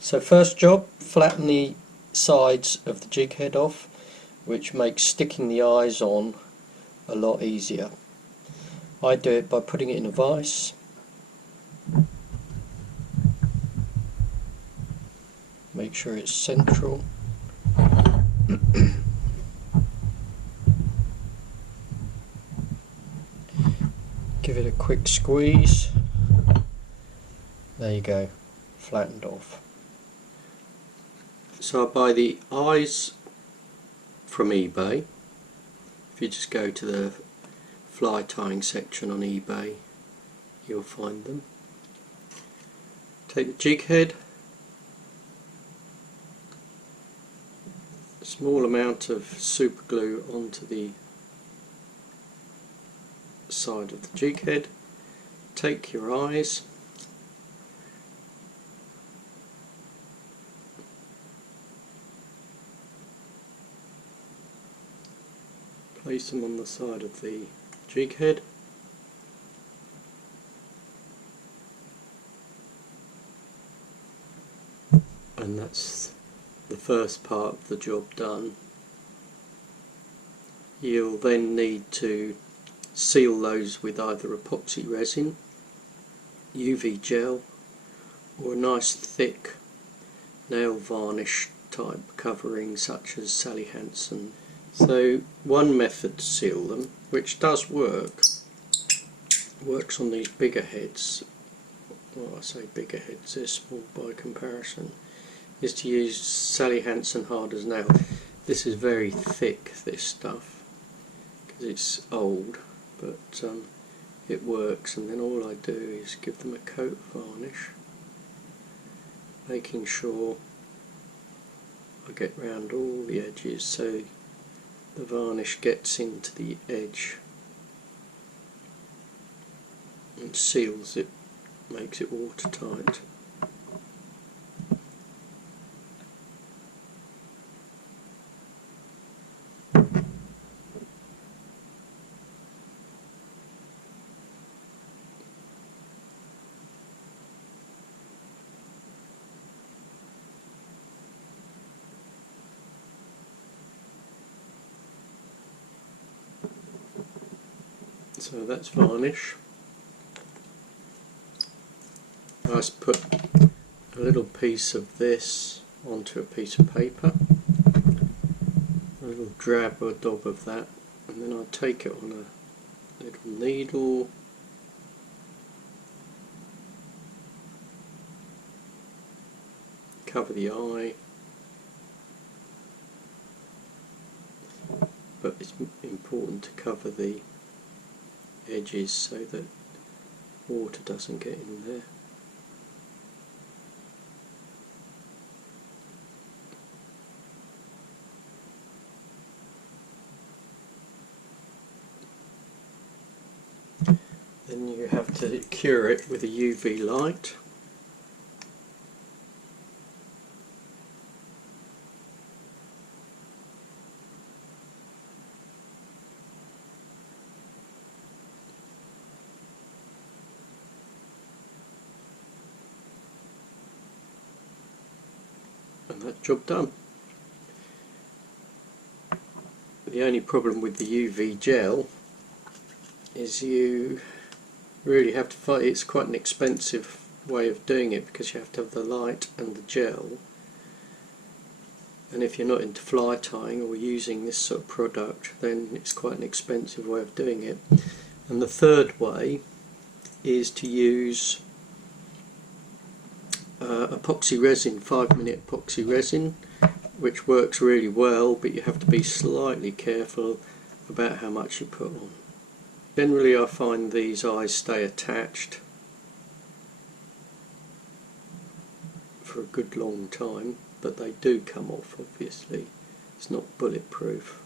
So first job, flatten the sides of the jig head off, which makes sticking the eyes on a lot easier. I do it by putting it in a vise. Make sure it's central. Give it a quick squeeze. There you go, flattened off. So I buy the eyes from eBay. If you just go to the fly tying section on eBay, you'll find them. Take the jig head, a small amount of super glue onto the side of the jig head, take your eyes, place them on the side of the jig head, and that's the first part of the job done. You'll then need to seal those with either epoxy resin, UV gel, or a nice thick nail varnish type covering such as Sally Hansen. So one method to seal them, which does works on these bigger heads, well I say bigger heads, they're small by comparison, is to use Sally Hansen hard as nail. This is very thick, this stuff, because it's old, but it works. And then all I do is give them a coat of varnish, making sure I get round all the edges so the varnish gets into the edge and seals it, makes it watertight. So that's varnish. I just put a little piece of this onto a piece of paper, a little drab or dab of that, and then I take it on a little needle, cover the eye, but it's important to cover the edges so that water doesn't get in there. Then you have to cure it with a UV light. And that job done. The only problem with the UV gel is you really have to fight. It's quite an expensive way of doing it because you have to have the light and the gel, and if you're not into fly tying or using this sort of product, then it's quite an expensive way of doing it. And the third way is to use epoxy resin, 5-minute epoxy resin, which works really well, but you have to be slightly careful about how much you put on. Generally I find these eyes stay attached for a good long time, but they do come off obviously. It's not bulletproof.